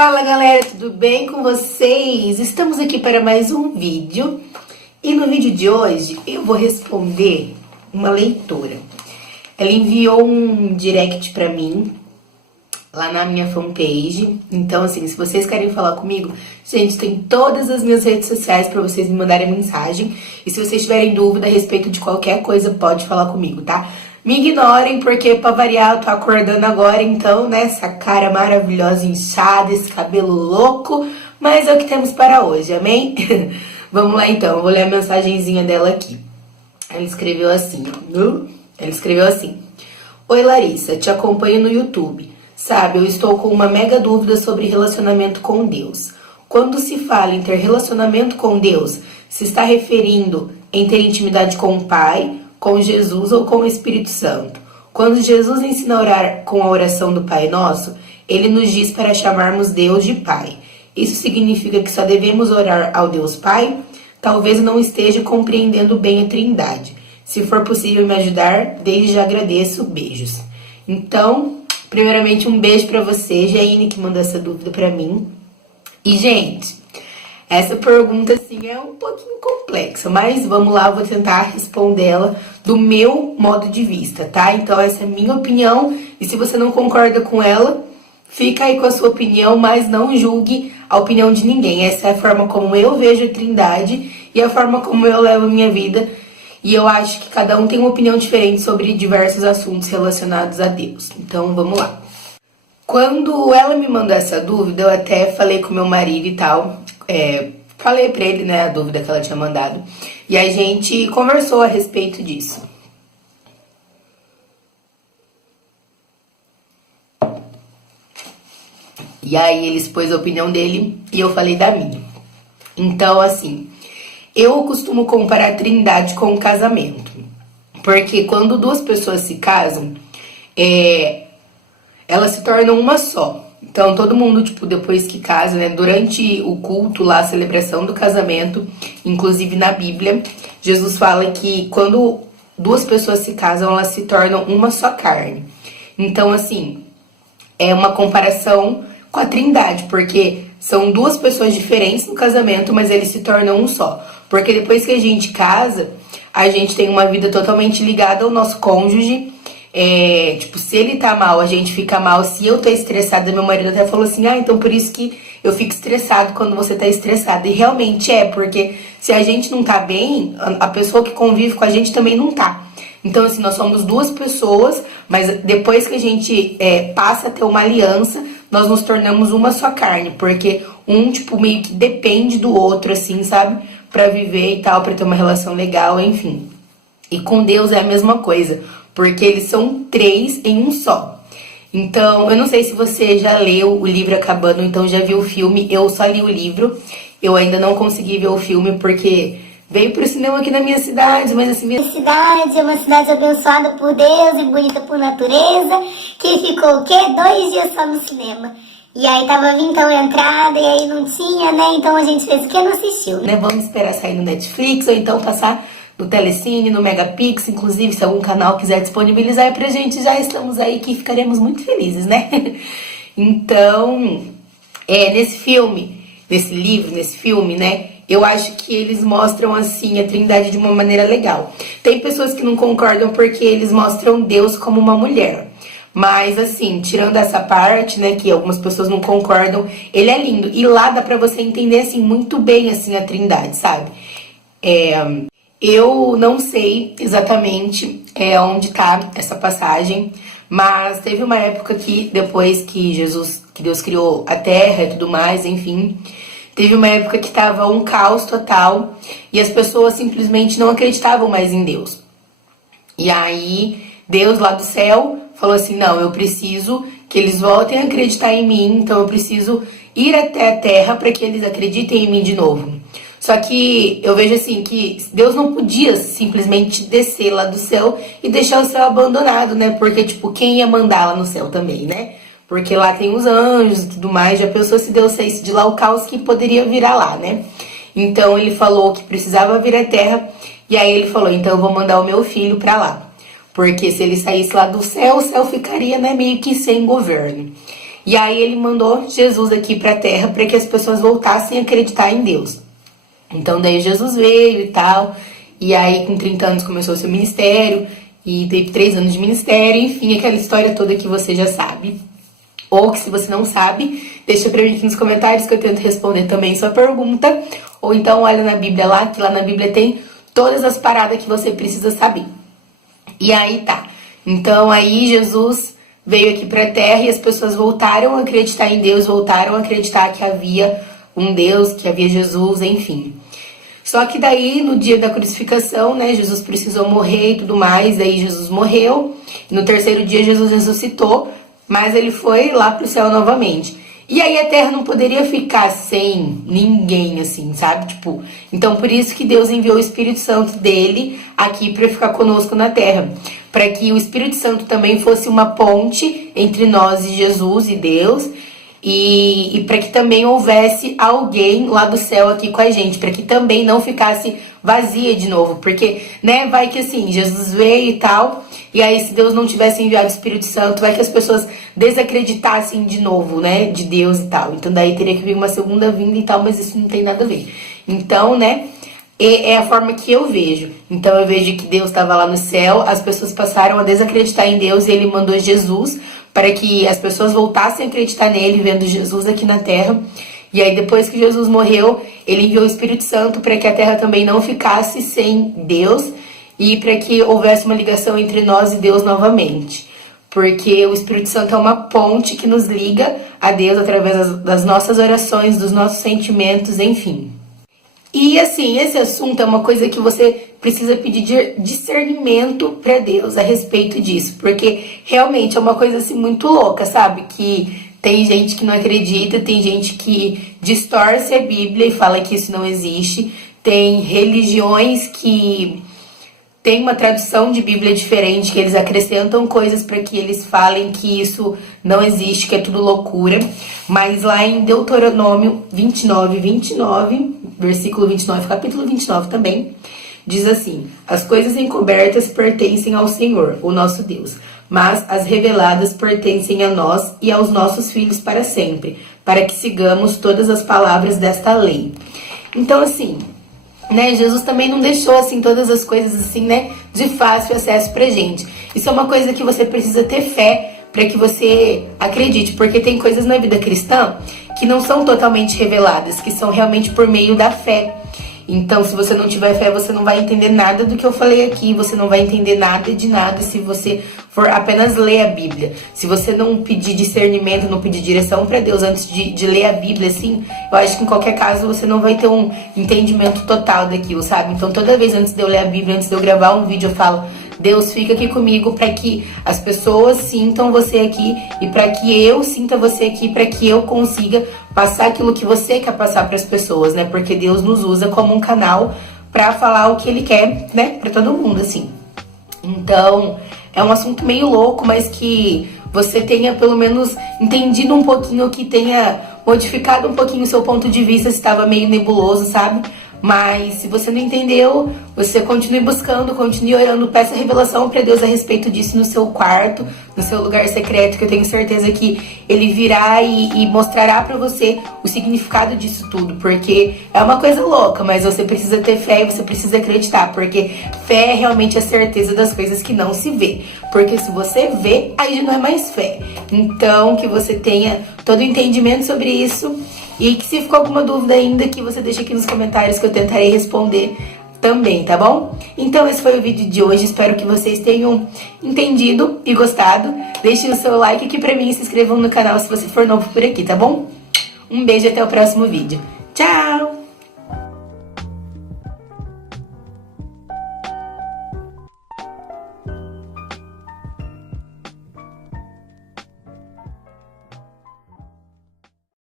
Fala galera, tudo bem com vocês? Estamos aqui para mais um vídeo e no vídeo de hoje eu vou responder uma leitora. Ela enviou um direct para mim lá na minha fanpage, então assim, se vocês querem falar comigo, gente, tem todas as minhas redes sociais para vocês me mandarem mensagem e se vocês tiverem dúvida a respeito de qualquer coisa, pode falar comigo, tá? Me ignorem, porque pra variar eu tô acordando agora, então, né, essa cara maravilhosa, inchada, esse cabelo louco, mas é o que temos para hoje, amém? Vamos lá então, eu vou ler a mensagenzinha dela aqui. Ela escreveu assim, Oi Larissa, te acompanho no YouTube. Sabe, eu estou com uma mega dúvida sobre relacionamento com Deus. Quando se fala em ter relacionamento com Deus, se está referindo em ter intimidade com o Pai, com Jesus ou com o Espírito Santo? Quando Jesus ensina a orar com a oração do Pai Nosso, ele nos diz para chamarmos Deus de Pai. Isso significa que só devemos orar ao Deus Pai? Talvez não esteja compreendendo bem a Trindade. Se for possível me ajudar, desde já agradeço. Beijos. Então, primeiramente um beijo para você, Jaine, que mandou essa dúvida para mim. E, gente, essa pergunta, assim, é um pouquinho complexa, mas vamos lá, eu vou tentar respondê-la do meu modo de vista, tá? Então, essa é a minha opinião, e se você não concorda com ela, fica aí com a sua opinião, mas não julgue a opinião de ninguém. Essa é a forma como eu vejo a Trindade e a forma como eu levo a minha vida, e eu acho que cada um tem uma opinião diferente sobre diversos assuntos relacionados a Deus. Então, vamos lá. Quando ela me mandou essa dúvida, eu até falei com meu marido e tal, falei pra ele, né, a dúvida que ela tinha mandado, e a gente conversou a respeito disso. E aí ele expôs a opinião dele e eu falei da minha. Então, assim, eu costumo comparar a Trindade com o casamento, porque quando duas pessoas se casam, elas se tornam uma só. Então, todo mundo, tipo, depois que casa, né, durante o culto lá, a celebração do casamento, inclusive na Bíblia, Jesus fala que quando duas pessoas se casam, elas se tornam uma só carne. Então, assim, é uma comparação com a Trindade, porque são duas pessoas diferentes no casamento, mas eles se tornam um só. Porque depois que a gente casa, a gente tem uma vida totalmente ligada ao nosso cônjuge. Tipo, se ele tá mal, a gente fica mal. Se eu tô estressada, meu marido até falou assim, então por isso que eu fico estressado quando você tá estressada. E realmente porque se a gente não tá bem, a pessoa que convive com a gente também não tá. Então, assim, nós somos duas pessoas, mas depois que a gente passa a ter uma aliança, nós nos tornamos uma só carne, porque um, tipo, meio que depende do outro, assim, sabe? Pra viver e tal, pra ter uma relação legal, enfim. E com Deus é a mesma coisa, porque eles são três em um só. Então, eu não sei se você já leu o livro Acabando, então já viu o filme. Eu só li o livro, eu ainda não consegui ver o filme porque veio pro cinema aqui na minha cidade, mas assim... Minha cidade é uma cidade abençoada por Deus e bonita por natureza, que ficou o quê? 2 dias só no cinema. E aí tava vindo a entrada e aí não tinha, né? Então a gente fez o que? Não assistiu, né? Vamos esperar sair no Netflix ou então passar no Telecine, no Megapix, inclusive se algum canal quiser disponibilizar pra gente, já estamos aí que ficaremos muito felizes, né? Então, nesse filme, né, eu acho que eles mostram, assim, a Trindade de uma maneira legal. Tem pessoas que não concordam porque eles mostram Deus como uma mulher. Mas, assim, tirando essa parte, né, que algumas pessoas não concordam, ele é lindo. E lá dá pra você entender, assim, muito bem, assim, a Trindade, sabe? Eu não sei exatamente onde tá essa passagem, mas teve uma época que, depois que Deus criou a terra e tudo mais, enfim, teve uma época que tava um caos total e as pessoas simplesmente não acreditavam mais em Deus. E aí, Deus lá do céu falou assim, não, eu preciso que eles voltem a acreditar em mim, então eu preciso ir até a terra para que eles acreditem em mim de novo. Só que eu vejo assim que Deus não podia simplesmente descer lá do céu e deixar o céu abandonado, né? Porque, tipo, quem ia mandar lá no céu também, né? Porque lá tem os anjos e tudo mais. Já pensou se Deus saísse de lá, o caos que poderia virar lá, né? Então ele falou que precisava vir à terra. E aí ele falou, então eu vou mandar o meu filho pra lá. Porque se ele saísse lá do céu, o céu ficaria, né, meio que sem governo. E aí ele mandou Jesus aqui pra terra para que as pessoas voltassem a acreditar em Deus. Então daí Jesus veio e tal, e aí com 30 anos começou o seu ministério, e teve 3 anos de ministério, enfim, aquela história toda que você já sabe. Ou que se você não sabe, deixa pra mim aqui nos comentários que eu tento responder também sua pergunta. Ou então olha na Bíblia lá, que lá na Bíblia tem todas as paradas que você precisa saber. E aí tá. Então aí Jesus veio aqui pra terra e as pessoas voltaram a acreditar em Deus, voltaram a acreditar que havia um Deus, que havia Jesus, enfim. Só que daí, no dia da crucificação, né, Jesus precisou morrer e tudo mais, daí Jesus morreu. No 3º dia, Jesus ressuscitou, mas ele foi lá pro céu novamente. E aí a terra não poderia ficar sem ninguém, assim, sabe? Tipo, então por isso que Deus enviou o Espírito Santo dele aqui para ficar conosco na terra. Para que o Espírito Santo também fosse uma ponte entre nós e Jesus e Deus. E para que também houvesse alguém lá do céu aqui com a gente, para que também não ficasse vazia de novo, porque, né, vai que assim, Jesus veio e tal, e aí se Deus não tivesse enviado o Espírito Santo, vai que as pessoas desacreditassem de novo, né, de Deus e tal, então daí teria que vir uma segunda vinda e tal, mas isso não tem nada a ver. Então, né, é a forma que eu vejo. Então eu vejo que Deus estava lá no céu, as pessoas passaram a desacreditar em Deus e ele mandou Jesus para que as pessoas voltassem a acreditar nele, vendo Jesus aqui na terra. E aí depois que Jesus morreu, ele enviou o Espírito Santo para que a terra também não ficasse sem Deus e para que houvesse uma ligação entre nós e Deus novamente. Porque o Espírito Santo é uma ponte que nos liga a Deus através das nossas orações, dos nossos sentimentos, enfim. E assim, esse assunto é uma coisa que você precisa pedir discernimento para Deus a respeito disso, porque realmente é uma coisa assim muito louca, sabe? Que tem gente que não acredita, tem gente que distorce a Bíblia e fala que isso não existe, tem religiões que tem uma tradução de Bíblia diferente, que eles acrescentam coisas para que eles falem que isso não existe, que é tudo loucura. Mas lá em Deuteronômio 29, versículo 29, capítulo 29 também, diz assim: as coisas encobertas pertencem ao Senhor, o nosso Deus, mas as reveladas pertencem a nós e aos nossos filhos para sempre, para que sigamos todas as palavras desta lei. Então, assim, né, Jesus também não deixou assim todas as coisas assim, né, de fácil acesso pra gente. Isso é uma coisa que você precisa ter fé para que você acredite, porque tem coisas na vida cristã que não são totalmente reveladas, que são realmente por meio da fé. Então, se você não tiver fé, você não vai entender nada do que eu falei aqui, você não vai entender nada de nada se você for apenas ler a Bíblia. Se você não pedir discernimento, não pedir direção para Deus antes de ler a Bíblia, assim, eu acho que em qualquer caso você não vai ter um entendimento total daquilo, sabe? Então, toda vez antes de eu ler a Bíblia, antes de eu gravar um vídeo, eu falo: Deus, fica aqui comigo para que as pessoas sintam você aqui e para que eu sinta você aqui, para que eu consiga passar aquilo que você quer passar para as pessoas, né? Porque Deus nos usa como um canal para falar o que Ele quer, né? Para todo mundo, assim. Então, é um assunto meio louco, mas que você tenha pelo menos entendido um pouquinho, que tenha modificado um pouquinho o seu ponto de vista, se estava meio nebuloso, sabe? Mas se você não entendeu, você continue buscando, continue orando, peça revelação para Deus a respeito disso no seu quarto, no seu lugar secreto, que eu tenho certeza que Ele virá e mostrará para você o significado disso tudo, porque é uma coisa louca, mas você precisa ter fé e você precisa acreditar, porque fé é realmente a certeza das coisas que não se vê, porque se você vê, aí já não é mais fé. Então, que você tenha todo o entendimento sobre isso. E que se ficou alguma dúvida ainda, que você deixa aqui nos comentários que eu tentarei responder também, tá bom? Então esse foi o vídeo de hoje, espero que vocês tenham entendido e gostado. Deixem o seu like aqui pra mim e se inscrevam no canal se você for novo por aqui, tá bom? Um beijo e até o próximo vídeo. Tchau!